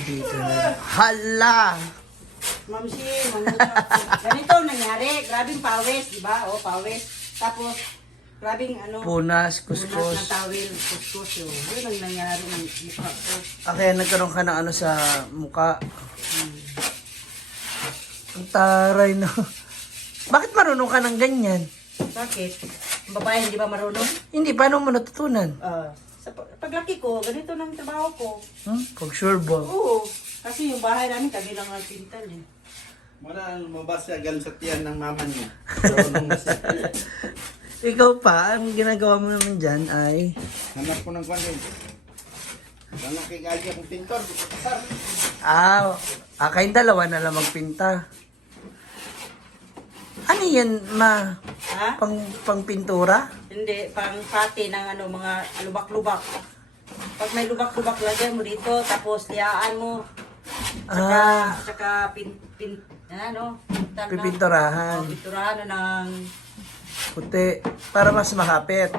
Dito na. Hala! Mamsi, ganito ang nangyari. Grabing pawis, di ba? O, pawis. Tapos, grabing ano, Punas, punas kuskus. na tawil, kuskus yun. Yun ang nangyari ng mukha ko. Kaya nagkaroon ka ng ano sa mukha. Ang taray na. Bakit marunong ka ng ganyan? Bakit? Ang babae hindi ba marunong? Hindi, paano mo natutunan? Sa paglaki ko, ganito ng trabaho ko. Pag sure ba? Oo. Kasi yung bahay namin, kami lang ang pintal eh. Muna mabasa galing sa tiyan ng mama niya. Ikaw pa, ang ginagawa mo naman dyan ay... Hanap ko ng kwan eh. Hanap kay Gali akong pintor. Sir. Kayong dalawa na lang magpinta. Ano yan, ma? Ha? Pang pintura? Hindi, pang pati ng ano, mga lubak-lubak. Pag may lubak-lubak, lagyan mo dito, tapos liyaan mo. Tsaka pintan na. Pipinturahan. Pinturahan na ng... Puti. Para mas makapit.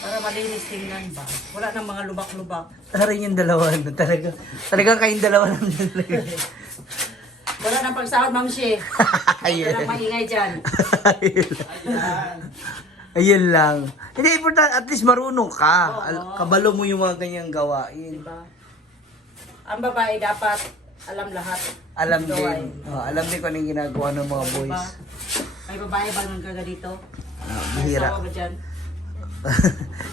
Para malinis tingnan ba? Wala nang mga lubak-lubak. Tarin yung dalawa na talaga. Talagang kayong dalawa lang talaga. Wala nang pagsahod, Ma'am She. Ayun. Wala nang maingay dyan. Ayun lang. Hindi, important, at least marunong ka. Oo. Kabalo mo yung mga ganyang gawain. Diba? Ang babae dapat alam lahat. Alam Ito din. ay- Alam din kung anong ginagawa ng mga Diba? boys. May babae ba nang gaganito? May Bihira. asawa ba dyan?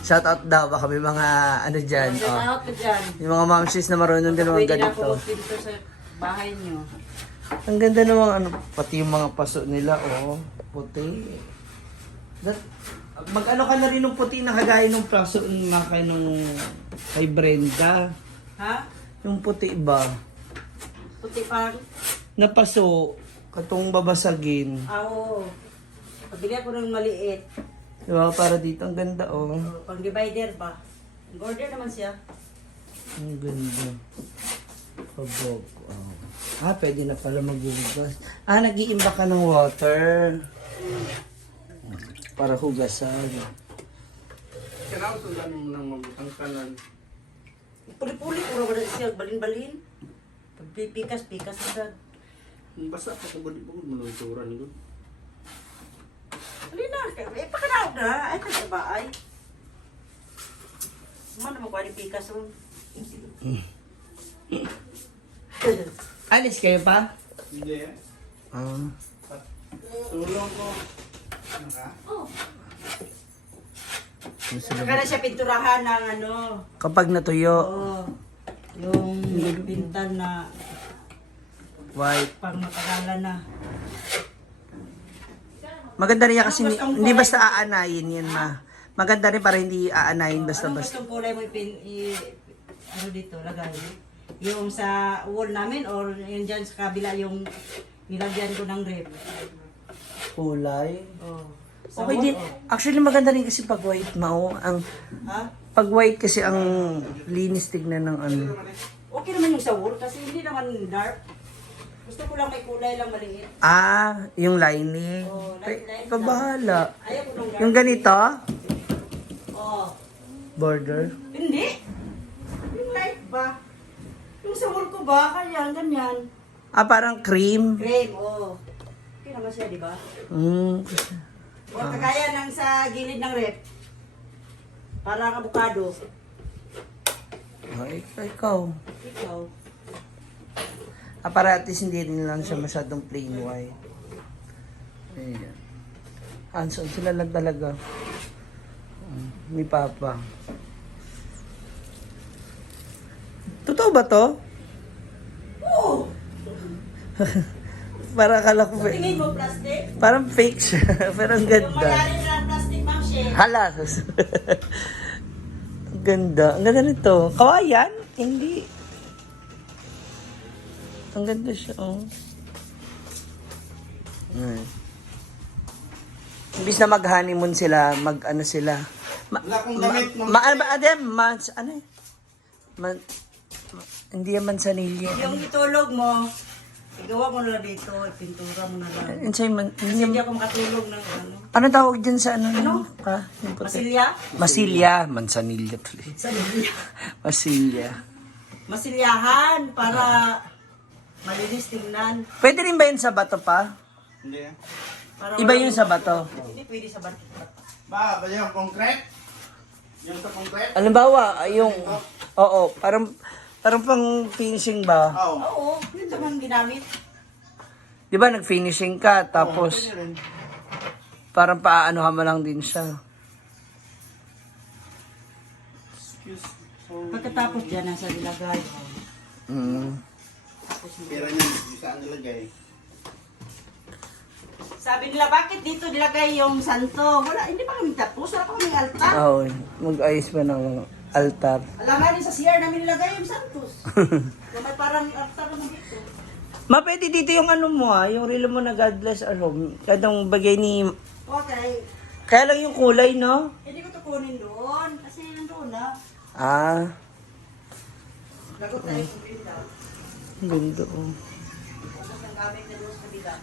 Shout out daw. Baka may mga ano dyan. Shout out ka dyan. Yung mga momsies na marunong din mga Pwede na ganito. ako magpinto sa bahay nyo. Ang ganda ng mga ano, pati yung mga paso nila, oh, puti. Mag-ano ka na rin ng puti na kagaya ng paso ng mga kay nung kay Brenda. Ha? Yung puti ba? Puti pang? Na paso, katong babasagin. Oo. Pabili ako ng maliit. Diba? Para dito, ang ganda, oh. Pang divider ba? Order naman siya. Ang ganda. Pabog, oh. Pwede na pala maghugas. Nag-iimba ka ng water. Para hugasan. Kailangan ko ganun ng mabutang kanan. Puli-puli, puro ba na siya? Balin-balin? Pagpipikas-pikas agad. Basta pa kung budi-budi mo ng tura nito. Halina, pakanaw na. Ay, kasi ba ay? Ano naman ko ay pikas mo? Alis kayo pa? Hindi eh. Tulong ko. Ano ka? Saka na siya pinturahan ng ano. Kapag natuyo, Oo. Yung pintan na white. pang matagalan na. Maganda rin yan kasi hindi basta aanayin yan, ma. Maganda rin para hindi aanayin Anong basta-basta. gustong kulay mo ano dito, lagay? Yung sa wall namin or yun dyan sa kabila yung nilagyan ko ng rep? Kulay. Oh. Okay din. Actually, maganda rin kasi pag white, mao. Ha? Pag white kasi ang linis tignan ng ano. Okay naman yung sa wall kasi hindi naman dark. Gusto ko lang may kulay lang maliit. Yung lining. Oh, light Pabahala. Ayaw ko ng dark. Yung ganito, Oh. border. Hindi. Yung light ba? Yung sa wall ko ba? Kaya ganyan. Parang cream. Cream, oh. Okay naman siya, di ba? Kasi. O kagaya ng sa gilid ng rep. Parang avocado. Ikaw. Ikaw. Para at least hindi rin lang siya masyadong plain white. Ayan. Handsome sila lang talaga. Ni Papa. Totoo ba to? Oo! Para akala ko Tingin mo plastic? parang fake siya. Pero ang Yung ganda. mayari na plastic, ma'am, share. Hala. Ang ganda. Ang ganda nito. Kawayan? Hindi. Ang ganda siya, oh. Imbis na mag-honeymoon sila, mag-ano sila. Wala akong damit. Ano ba, ano eh? Hindi yan mansanilya. Yung itulog mo, Igawa mo na lang dito, ipintura mo na lang. Insay man. Kasi hindi ako makatulog ng ano. Ano tawag dyan sa ano? Ano? Yung puti. Masilya? Masilya. Mansanilya tuloy. Masilya. Masilya. Masilyahan para malinis tingnan. Pwede rin ba yun sa bato pa? Hindi. Para Iba walang- yun sa bato. Hindi pwede sa bato. Ba yung concrete? Yung sa concrete? Halimbawa, yung... Oo, parang pang finishing ba? Oo. Oo, yun naman ginamit. Di ba nag-finishing ka, tapos Pwede rin. parang paanohan mo lang din siya. Excuse. So, Pagkatapos dyan, nasa nilagay. Mm. pera niya, yung saan nilagay? Sabi nila, bakit dito nilagay yung santo? Wala, hindi pa kami tapos. Wala pa kami altar. Oo, mag-ayos pa ng altar. Alam nga din sa CR namin nilagay yung santos. Kung may parang altar naman dito. Ma, pwede dito yung ano mo yung relo mo na God bless our home. Kadang bagay ni... Okay. Kaya lang yung kulay, no? Hindi ko ito kunin doon. Kasi nandoon na. Ah, Lagot tayo sa binda. ang ganda oh. Tapos ang gamit na doon sa binda.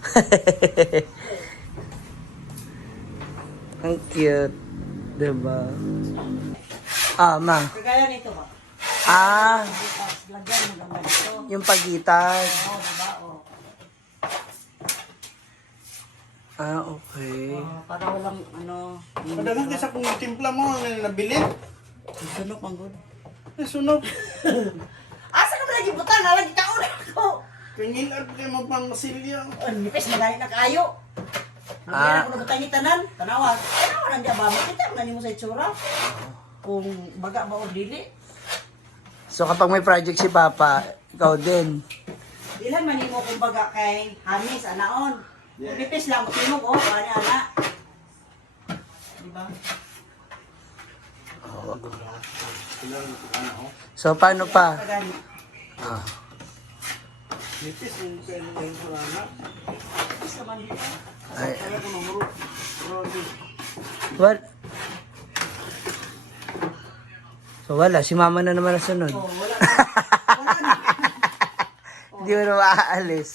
Ang cute. Diba? Ah, ma. Kagaya nito ba? Ah, Tapos lagyan mo naman ito. yung pagitan. Oo, diba? Oo. Ah, okay. Para walang ano. Madalang kasi kung yung timpla mo, nabili. Sunok ang good. Sunog. Asa ka ba lagi butang? Nalagi ka ulit ako. Pingin at kayo mo pang masilya. Ang nipis na gani na kayo. Hindi ako nabutang itanan. Tanawa. Tanawa lang di abama. Kita na mo sa itsura. Kung baga ba o dili. So kapag may project si Papa, ikaw din. Ilan man mo kung baga kay Hamis, anaon. Kung nipis lang, matinog o. Kani ana. Diba? So paano pa? Kagani. Ah. Nipis yung kayo ng sarana. Nipis naman dito. Ay, Kaya ko namuro. what? So wala, si Mama na naman nasunod. Oh, wala na. Wala na. Hindi mo na maaalis.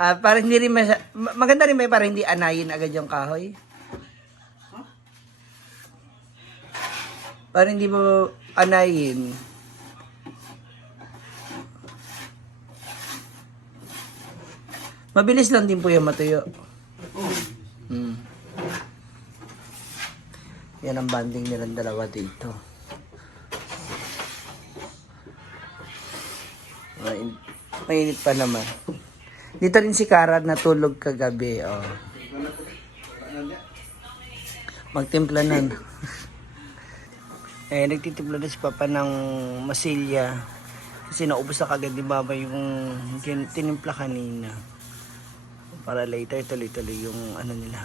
Para hindi rin maganda rin ba para hindi anayin agad yung kahoy? Para hindi mo anayin. Mabilis lang din po yung matuyo. Hmm. Yan ang banding nilang dalawa dito. Mainit pa naman. Dito rin si Kara natulog kagabi. Oh. Magtimpla na. Nagtitimpla na si Papa ng masilya. Kasi naubos na kagad ni Mama yung tinimpla kanina. Para later tuloy-tuloy yung ano nila.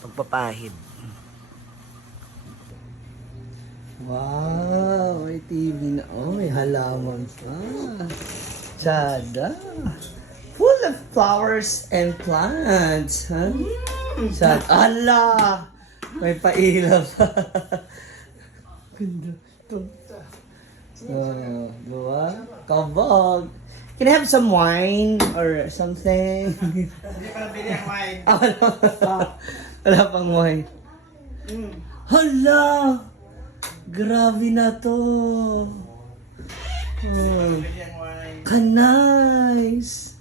Pagpapahid. Wow, may TV na. Oh, may halaman pa. Tsada. Full of flowers and plants. Huh? Tsada. Ala! May pailaw pa. Ganda. Ito. Diba? Kabog. Can I have some wine or something? Hindi pa nabili ang wine. Ah, wala pang wine. Hala! Grabe na to. Oh, Nabili ang wine. ka-nice.